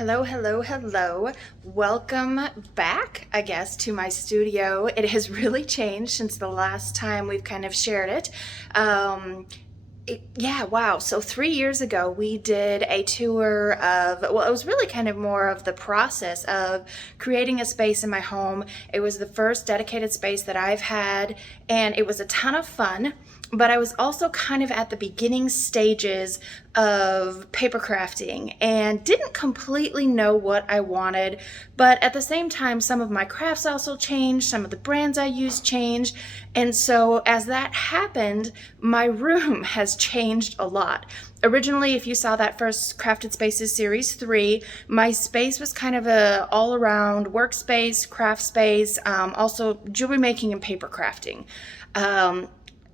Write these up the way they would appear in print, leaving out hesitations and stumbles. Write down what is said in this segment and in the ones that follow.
Hello, hello, hello. Welcome back, I guess, to my studio. It has really changed since the last time we've kind of shared it. Yeah, wow. So 3 years ago, we did a tour of, well, it was really kind of more of the process of creating a space in my home. It was the first dedicated space that I've had, and it was a ton of fun. But I was also kind of at the beginning stages of paper crafting and didn't completely know what I wanted. But at the same time, some of my crafts also changed, some of the brands I used changed. And so as that happened, my room has changed a lot. Originally, if you saw that first Crafted Spaces Series 3, my space was kind of a all-around workspace, craft space, also jewelry making and paper crafting.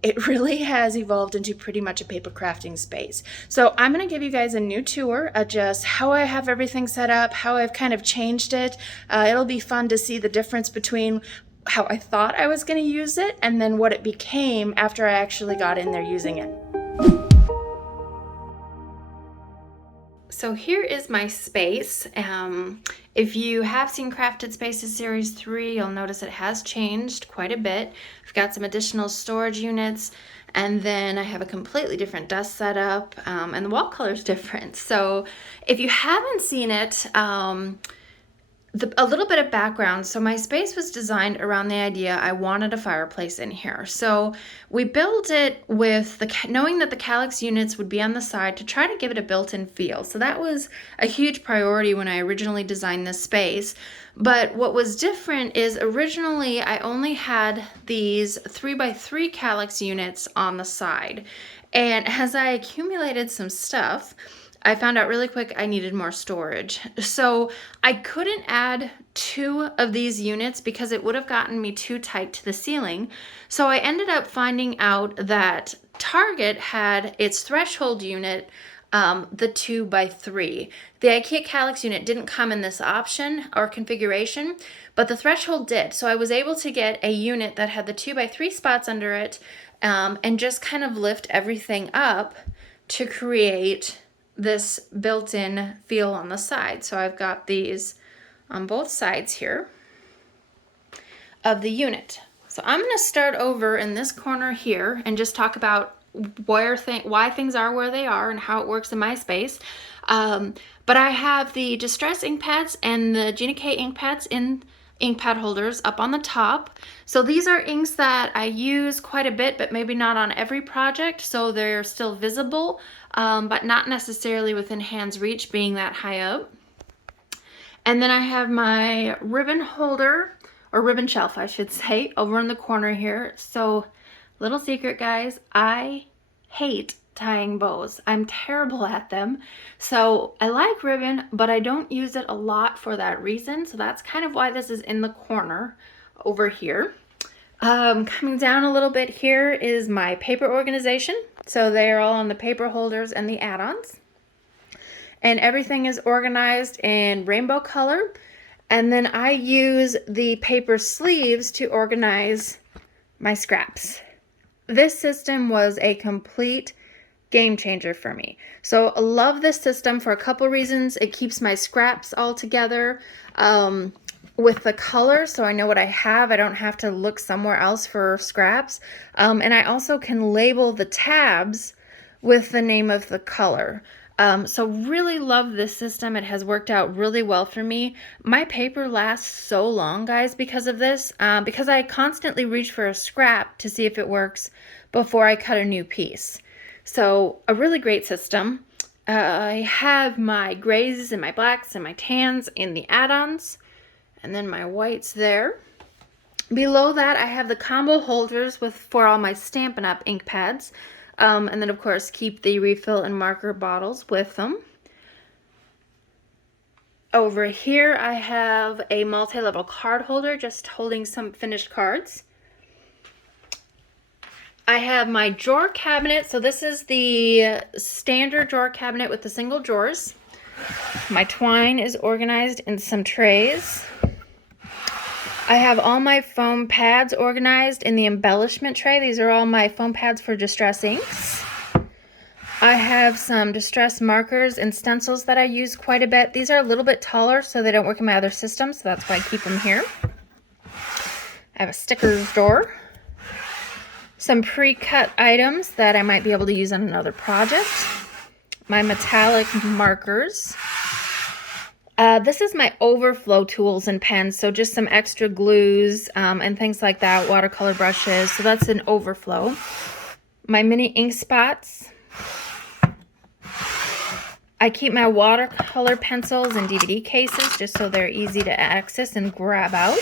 It really has evolved into pretty much a paper crafting space. So I'm going to give you guys a new tour of just how I have everything set up, how I've kind of changed it. It'll be fun to see the difference between how I thought I was going to use it and then what it became after I actually got in there using it. So here is my space. If you have seen Crafted Spaces Series 3, you'll notice it has changed quite a bit. I've got some additional storage units, and then I have a completely different desk setup, and the wall color is different. So if you haven't seen it, a little bit of background. So my space was designed around the idea I wanted a fireplace in here. So we built it with knowing that the calyx units would be on the side to try to give it a built-in feel. So that was a huge priority when I originally designed this space. But what was different is originally I only had these 3x3 calyx units on the side. And as I accumulated some stuff, I found out really quick I needed more storage. So I couldn't add 2 of these units because it would have gotten me too tight to the ceiling. So I ended up finding out that Target had its threshold unit, the 2x3. The IKEA Calyx unit didn't come in this option or configuration, but the threshold did. So I was able to get a unit that had the 2x3 spots under it, and just kind of lift everything up to create this built-in feel on the side. So I've got these on both sides here of the unit. So I'm going to start over in this corner here and just talk about why things are where they are and how it works in my space. But I have the Distress ink pads and the Gina K ink pads in ink pad holders up on the top. So these are inks that I use quite a bit, but maybe not on every project, so they're still visible, but not necessarily within hand's reach being that high up. And then I have my ribbon holder, or ribbon shelf I should say, over in the corner here. So little secret, guys, I hate tying bows. I'm terrible at them. So I like ribbon, but I don't use it a lot for that reason. So that's kind of why this is in the corner over here. Coming down a little bit here is my paper organization. So they're all on the paper holders and the add-ons. And everything is organized in rainbow color. And then I use the paper sleeves to organize my scraps. This system was a complete game changer for me. So I love this system for a couple reasons. It keeps my scraps all together with the color, so I know what I have. I don't have to look somewhere else for scraps. And I also can label the tabs with the name of the color. So really love this system. It has worked out really well for me. My paper lasts so long, guys, because of this, because I constantly reach for a scrap to see if it works before I cut a new piece. So a really great system. I have my grays and my blacks and my tans in the add-ons, and then my whites there. Below that, I have the combo holders for all my Stampin' Up! Ink pads. And then, of course, keep the refill and marker bottles with them. Over here, I have a multi-level card holder, just holding some finished cards. I have my drawer cabinet. So this is the standard drawer cabinet with the single drawers. My twine is organized in some trays. I have all my foam pads organized in the embellishment tray. These are all my foam pads for Distress inks. I have some distress markers and stencils that I use quite a bit. These are a little bit taller, so they don't work in my other system, so that's why I keep them here. I have a stickers drawer. Some pre-cut items that I might be able to use on another project. My metallic markers. This is my overflow tools and pens, so just some extra glues and things like that, watercolor brushes, so that's an overflow. My mini ink spots. I keep my watercolor pencils in DVD cases just so they're easy to access and grab out.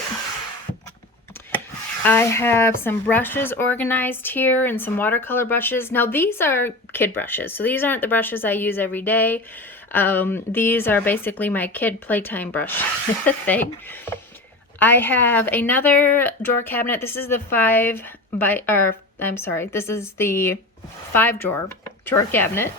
I have some brushes organized here and some watercolor brushes. Now these are kid brushes, so these aren't the brushes I use every day. These are basically my kid playtime brush thing. I have another drawer cabinet. This is the this is the 5 drawer cabinet.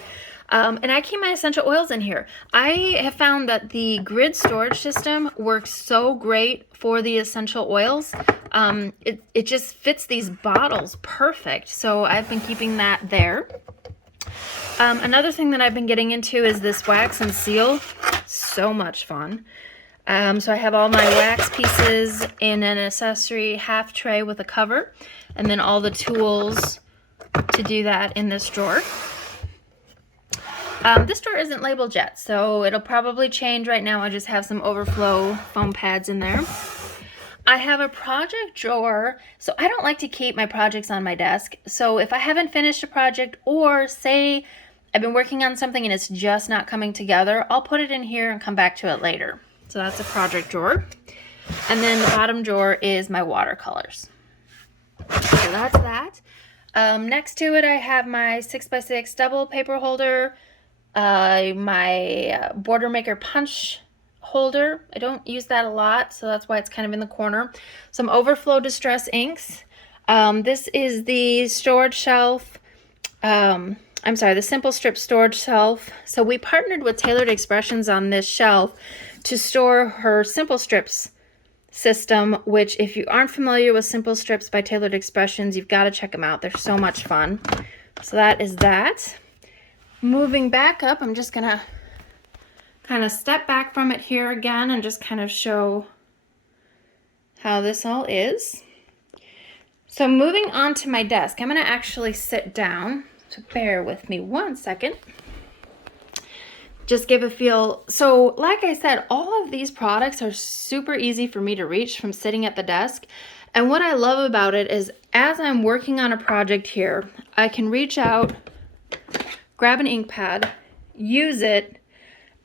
And I keep my essential oils in here. I have found that the grid storage system works so great for the essential oils. It just fits these bottles perfect. So I've been keeping that there. Another thing that I've been getting into is this wax and seal. So much fun. So I have all my wax pieces in an accessory half tray with a cover, and then all the tools to do that in this drawer. This drawer isn't labeled yet, so it'll probably change. Right now I just have some overflow foam pads in there. I have a project drawer, so I don't like to keep my projects on my desk. So if I haven't finished a project, or say I've been working on something and it's just not coming together, I'll put it in here and come back to it later. So that's a project drawer. And then the bottom drawer is my watercolors. So that's that. Next to it I have my 6x6 double paper holder, my Border Maker punch holder. I don't use that a lot, so that's why it's kind of in the corner. Some overflow distress inks. This is the storage shelf. The Simple Strip storage shelf. So we partnered with Tailored Expressions on this shelf to store her Simple Strips system, which if you aren't familiar with Simple Strips by Tailored Expressions, you've got to check them out. They're so much fun. So that is that. Moving back up, I'm just gonna kind of step back from it here again and just kind of show how this all is. So moving on to my desk, I'm gonna actually sit down, so bear with me one second. Just give a feel. So like I said, all of these products are super easy for me to reach from sitting at the desk. And what I love about it is as I'm working on a project here, I can reach out, grab an ink pad, use it,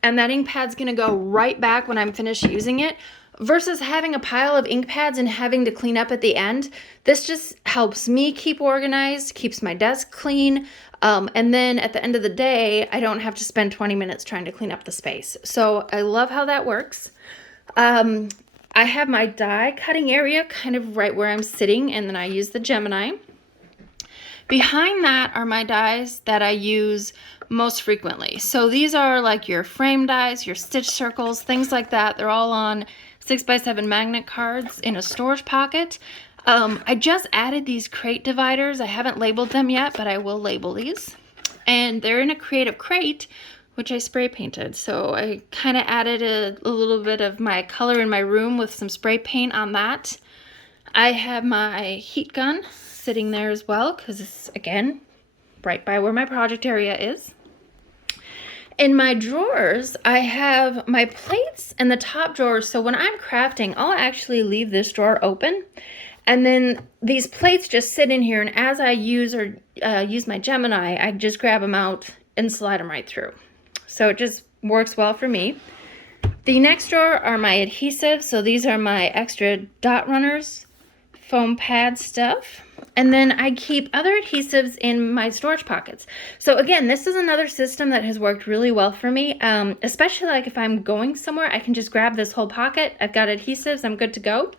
and that ink pad's gonna go right back when I'm finished using it, versus having a pile of ink pads and having to clean up at the end. This just helps me keep organized, keeps my desk clean, and then at the end of the day, I don't have to spend 20 minutes trying to clean up the space. So I love how that works. I have my die cutting area kind of right where I'm sitting, and then I use the Gemini. Behind that are my dies that I use most frequently. So these are like your frame dies, your stitch circles, things like that. They're all on 6x7 magnet cards in a storage pocket. I just added these crate dividers. I haven't labeled them yet, but I will label these. And they're in a creative crate, which I spray painted. So I kind of added a little bit of my color in my room with some spray paint on that. I have my heat gun sitting there as well, because it's, again, right by where my project area is. In my drawers, I have my plates in the top drawers. So when I'm crafting, I'll actually leave this drawer open. And then these plates just sit in here. And as I use my Gemini, I just grab them out and slide them right through. So it just works well for me. The next drawer are my adhesives. So these are my extra dot runners, foam pad stuff. And then I keep other adhesives in my storage pockets. So again, this is another system that has worked really well for me, especially like if I'm going somewhere, I can just grab this whole pocket. I've got adhesives, I'm good to go.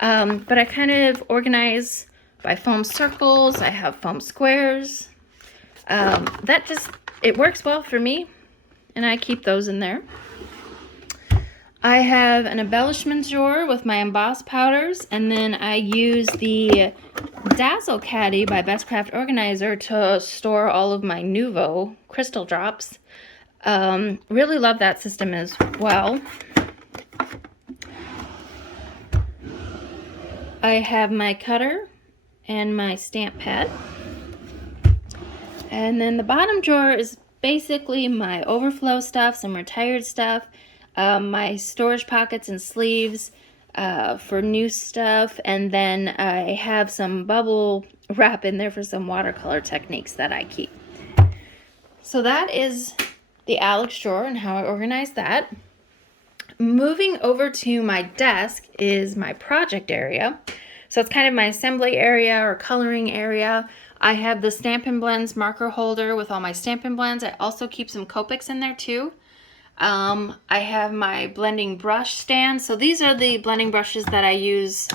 But I kind of organize by foam circles. I have foam squares. It works well for me, and I keep those in there. I have an embellishment drawer with my embossed powders, and then I use the Dazzle Caddy by Best Craft Organizer to store all of my Nuvo crystal drops. Really love that system as well. I have my cutter and my stamp pad. And then the bottom drawer is basically my overflow stuff, some retired stuff, my storage pockets and sleeves for new stuff, and then I have some bubble wrap in there for some watercolor techniques that I keep. So that is the Alex drawer and how I organize that. Moving over to my desk is my project area. So it's kind of my assembly area or coloring area. I have the Stampin' Blends marker holder with all my Stampin' Blends. I also keep some Copics in there too. I have my blending brush stand. So these are the blending brushes that I use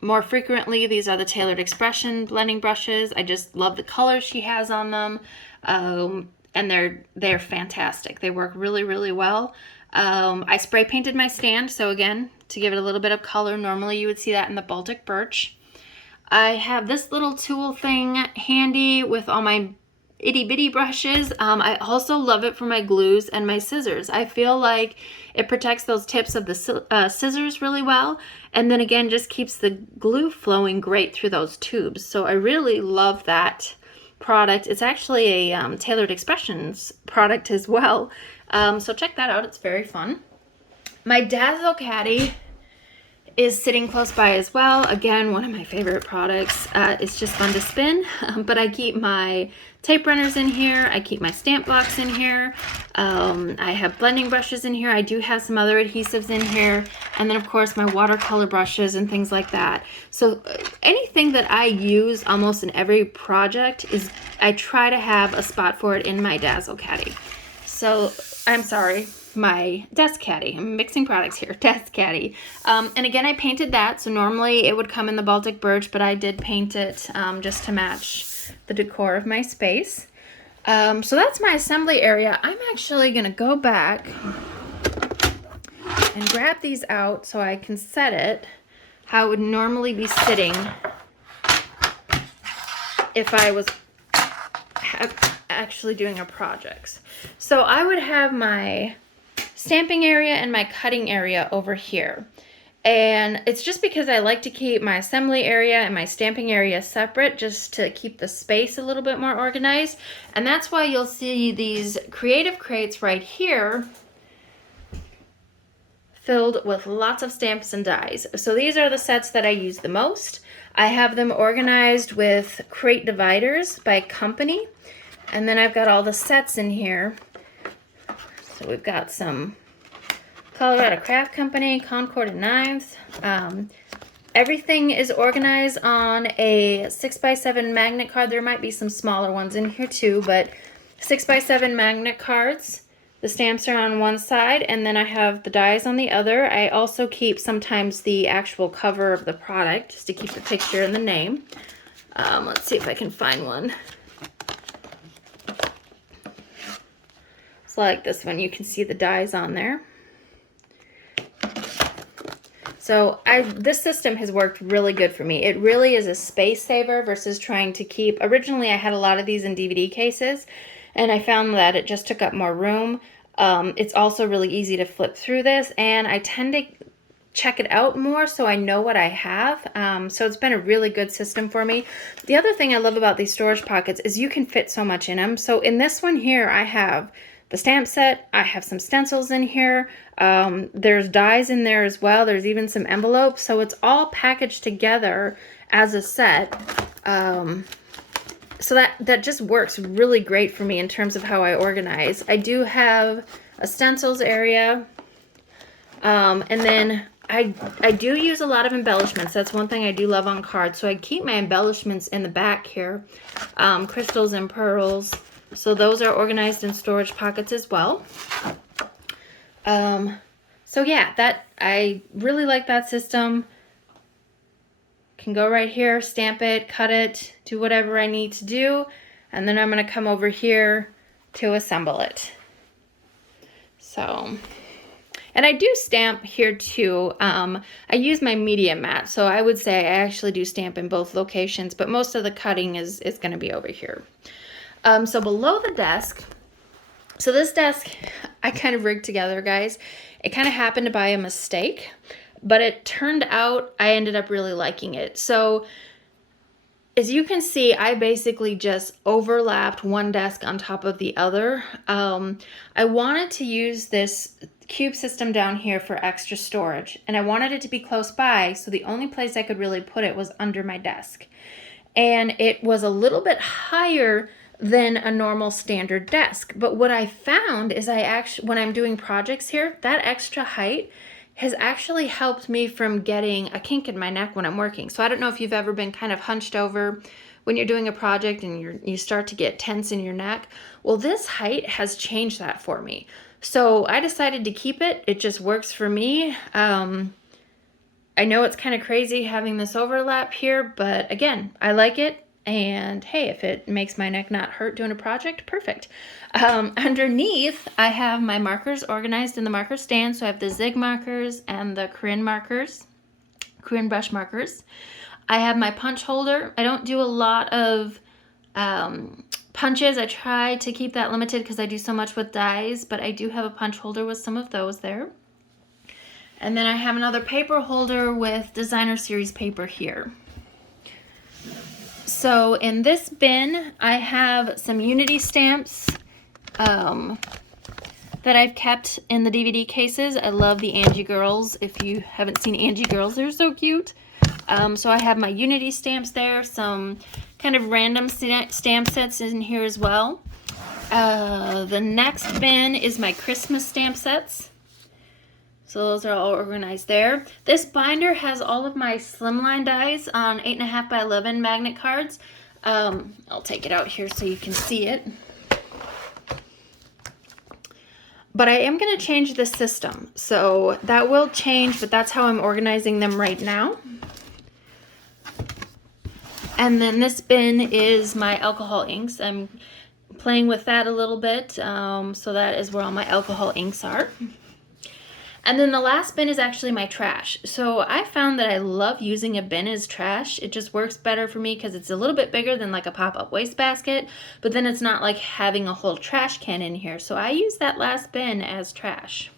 more frequently. These are the Tailored Expression blending brushes. I just love the colors she has on them. And they're fantastic. They work really, really well. I spray painted my stand, so again, to give it a little bit of color. Normally you would see that in the Baltic Birch. I have this little tool thing handy with all my itty bitty brushes. I also love it for my glues and my scissors. I feel like it protects those tips of the scissors really well, and then again just keeps the glue flowing great through those tubes. So I really love that product. It's actually a Tailored Expressions product as well. So check that out. It's very fun. My Dazzle Caddy is sitting close by as well. Again, one of my favorite products. It's just fun to spin, but I keep my tape runners in here. I keep my stamp blocks in here. I have blending brushes in here. I do have some other adhesives in here. And then of course my watercolor brushes and things like that. So anything that I use almost in every project I try to have a spot for it in my Dazzle Caddy. So I'm sorry, my desk caddy. I'm mixing products here, desk caddy. And again, I painted that. So normally it would come in the Baltic Birch, but I did paint it just to match the decor of my space. So that's my assembly area. I'm actually gonna go back and grab these out so I can set it how it would normally be sitting if I was actually doing a project. So I would have my stamping area and my cutting area over here. And it's just because I like to keep my assembly area and my stamping area separate just to keep the space a little bit more organized. And that's why you'll see these creative crates right here filled with lots of stamps and dies. So these are the sets that I use the most. I have them organized with crate dividers by company. And then I've got all the sets in here. So we've got some Colorado Craft Company, Concord and Knives. Everything is organized on a 6x7 magnet card. There might be some smaller ones in here too, but 6x7 magnet cards. The stamps are on one side, and then I have the dies on the other. I also keep sometimes the actual cover of the product, just to keep the picture and the name. Let's see if I can find one. It's like this one. You can see the dies on there. So this system has worked really good for me. It really is a space saver versus trying to keep... Originally, I had a lot of these in DVD cases, and I found that it just took up more room. It's also really easy to flip through this, and I tend to check it out more so I know what I have. So it's been a really good system for me. The other thing I love about these storage pockets is you can fit so much in them. So in this one here, I have the stamp set. I have some stencils in here. There's dies in there as well. There's even some envelopes. So it's all packaged together as a set. So that just works really great for me in terms of how I organize. I do have a stencils area. And then I do use a lot of embellishments. That's one thing I do love on cards. So I keep my embellishments in the back here. Crystals and pearls. So those are organized in storage pockets as well. So yeah, I really like that system. Can go right here, stamp it, cut it, do whatever I need to do, and then I'm going to come over here to assemble it. So And I do stamp here too. I use my media mat, so I would say I actually do stamp in both locations, but most of the cutting is going to be over here. So below the desk, so this desk I kind of rigged together, guys. It kind of happened by a mistake, but it turned out I ended up really liking it. So as you can see, I basically just overlapped one desk on top of the other. I wanted to use this cube system down here for extra storage, and I wanted it to be close by, so the only place I could really put it was under my desk. And it was a little bit higher than a normal standard desk. But what I found is when I'm doing projects here, that extra height has actually helped me from getting a kink in my neck when I'm working. So I don't know if you've ever been kind of hunched over when you're doing a project and you start to get tense in your neck. Well, this height has changed that for me. So I decided to keep it. It just works for me. I know it's kind of crazy having this overlap here, but again, I like it. And hey, if it makes my neck not hurt doing a project, perfect. Underneath, I have my markers organized in the marker stand. So I have the Zig markers and the Corinne brush markers. I have my punch holder. I don't do a lot of punches. I try to keep that limited because I do so much with dies, but I do have a punch holder with some of those there. And then I have another paper holder with designer series paper here. So in this bin, I have some Unity stamps that I've kept in the DVD cases. I love the Angie Girls. If you haven't seen Angie Girls, they're so cute. So I have my Unity stamps there, some kind of random stamp sets in here as well. The next bin is my Christmas stamp sets. So those are all organized there. This binder has all of my slimline dies on 8.5 by 11 magnet cards. I'll take it out here so you can see it. But I am going to change the system. So that will change, but that's how I'm organizing them right now. And then this bin is my alcohol inks. I'm playing with that a little bit. So that is where all my alcohol inks are. And then the last bin is actually my trash. So I found that I love using a bin as trash. It just works better for me because it's a little bit bigger than like a pop-up wastebasket, but then it's not like having a whole trash can in here. So I use that last bin as trash.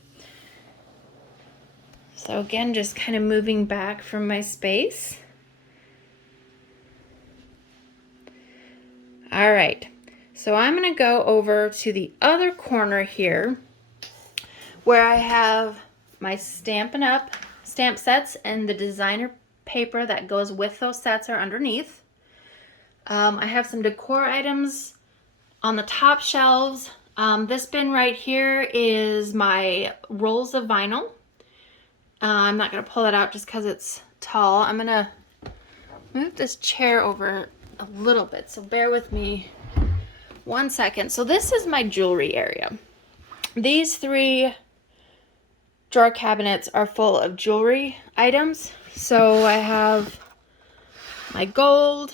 So again, just kind of moving back from my space. All right, so I'm gonna go over to the other corner here where I have my Stampin' Up! Stamp sets and the designer paper that goes with those sets are underneath. I have some decor items on the top shelves. This bin right here is my rolls of vinyl. I'm not going to pull that out just because it's tall. I'm going to move this chair over a little bit, so bear with me 1 second. So this is my jewelry area. These three drawer cabinets are full of jewelry items. So I have my gold.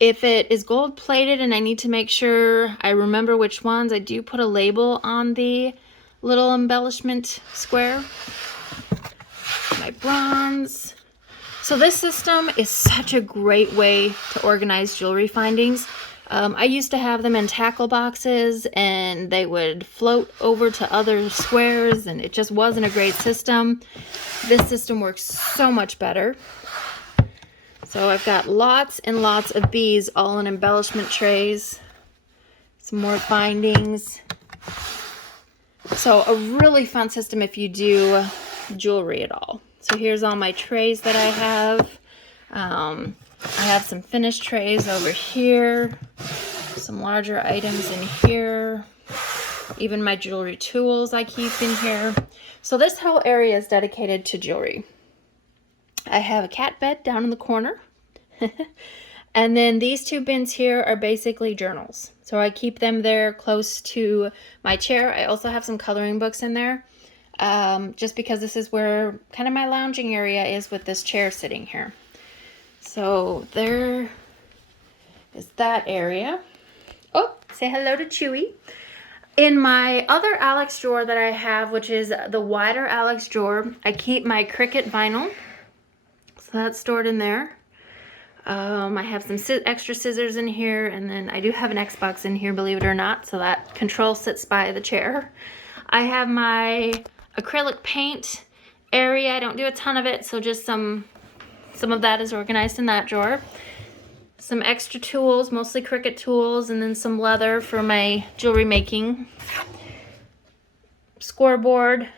If it is gold plated and I need to make sure I remember which ones, I do put a label on the little embellishment square. My bronze. So this system is such a great way to organize jewelry findings. I used to have them in tackle boxes and they would float over to other squares and it just wasn't a great system. This system works so much better. So I've got lots and lots of these all in embellishment trays. Some more bindings. So a really fun system if you do jewelry at all. So here's all my trays that I have. I have some finished trays over here, some larger items in here, even my jewelry tools I keep in here. So this whole area is dedicated to jewelry. I have a cat bed down in the corner. And then these two bins here are basically journals. So I keep them there close to my chair. I also have some coloring books in there, just because this is where kind of my lounging area is with this chair sitting here. So there is that area. Oh, say hello to Chewy. In my other Alex drawer that I have, which is the wider Alex drawer, I keep my Cricut vinyl. So that's stored in there. I have some extra scissors in here, and then I do have an Xbox in here, believe it or not, so that control sits by the chair. I have my acrylic paint area. I don't do a ton of it, so just some of that is organized in that drawer. Some extra tools, mostly Cricut tools, and then some leather for my jewelry making. Scoreboard.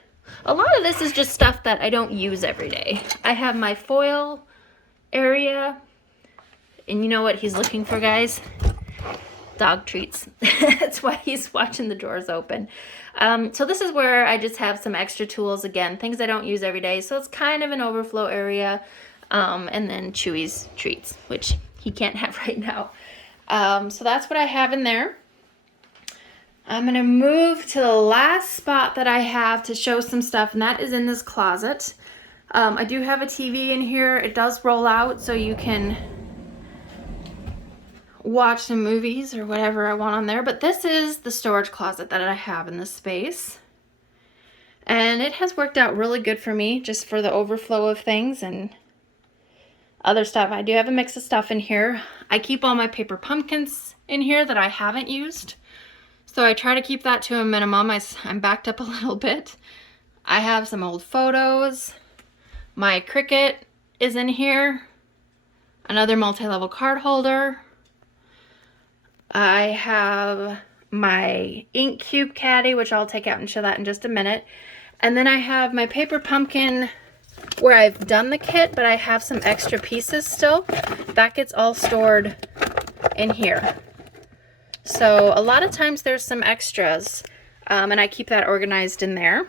A lot of this is just stuff that I don't use every day. I have my foil area, and you know what he's looking for, guys? Dog treats. That's why he's watching the drawers open. So this is where I just have some extra tools, again, things I don't use every day. So it's kind of an overflow area. And then Chewy's treats, which he can't have right now. So that's what I have in there. I'm gonna move to the last spot that I have to show some stuff, and that is in this closet. I do have a TV in here. It does roll out, so you can watch some movies or whatever I want on there. But this is the storage closet that I have in this space. And it has worked out really good for me, just for the overflow of things and other stuff. I do have a mix of stuff in here. I keep all my paper pumpkins in here that I haven't used. So I try to keep that to a minimum. I'm backed up a little bit. I have some old photos. My Cricut is in here. Another multi-level card holder. I have my ink cube caddy, which I'll take out and show that in just a minute. And then I have my paper pumpkin where I've done the kit, but I have some extra pieces still. That gets all stored in here. So a lot of times there's some extras, and I keep that organized in there.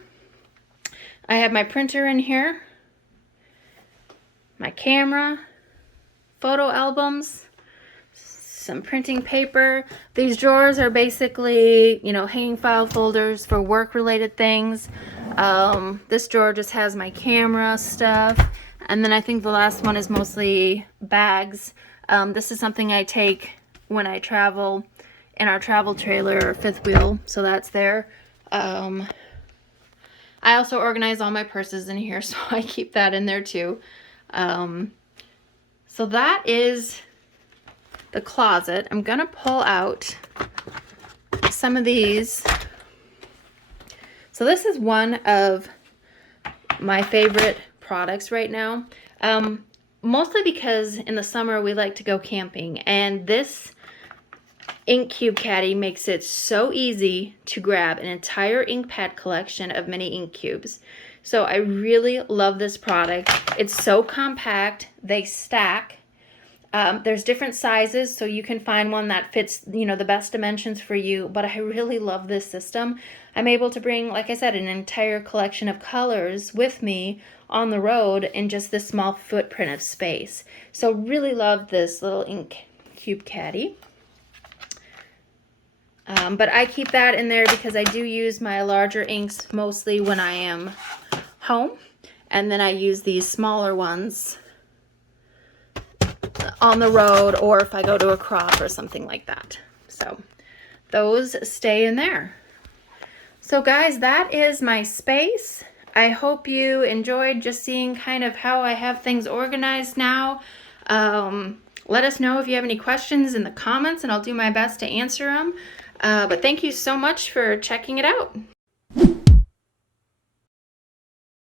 I have my printer in here, my camera, photo albums, some printing paper. These drawers are basically, you know, hanging file folders for work-related things. This drawer just has my camera stuff, and then I think the last one is mostly bags. This is something I take when I travel in our travel trailer or fifth wheel, so that's there. I also organize all my purses in here, so I keep that in there too. So that is the closet. I'm gonna pull out some of these. So this is one of my favorite products right now, mostly because in the summer we like to go camping, and this ink cube caddy makes it so easy to grab an entire ink pad collection of mini ink cubes. So I really love this product. It's so compact. They stack. There's different sizes, so you can find one that fits, you know, the best dimensions for you, but I really love this system. I'm able to bring, like I said, an entire collection of colors with me on the road in just this small footprint of space. So really love this little ink cube caddy. But I keep that in there because I do use my larger inks mostly when I am home, and then I use these smaller ones on the road or if I go to a crop or something like that. So those stay in there. So guys, that is my space. I hope you enjoyed just seeing kind of how I have things organized now. Let us know if you have any questions in the comments, and I'll do my best to answer them. But thank you so much for checking it out.